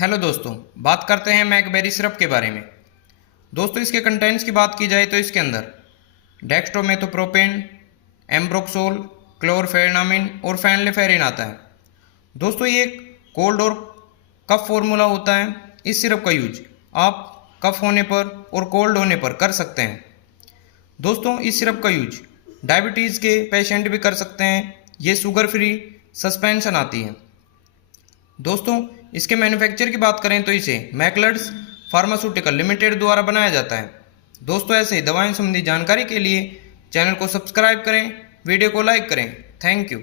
Hello दोस्तों, बात करते हैं मैकबेरी सिरप के बारे में। दोस्तों, इसके कंटेंट्स की बात की जाए तो इसके अंदर डेक्स्ट्रोमेथोप्रोपेन, एम्ब्रोक्सोल, क्लोरफेनामिन और फेनलेफेरिन आता है। दोस्तों, ये एक कोल्ड और कफ फॉर्मूला होता है। इस सिरप का यूज आप कफ होने पर और कोल्ड होने पर कर सकते हैं। दोस्तों, इस सिरप का यूज डायबिटीज़ के पेशेंट भी कर सकते हैं। ये शुगर फ्री सस्पेंशन आती है। दोस्तों, इसके मैन्युफैक्चर की बात करें तो इसे मैकलर्स फार्मास्यूटिकल लिमिटेड द्वारा बनाया जाता है। दोस्तों, ऐसे ही दवाएं संबंधी जानकारी के लिए चैनल को सब्सक्राइब करें, वीडियो को लाइक करें। Thank you.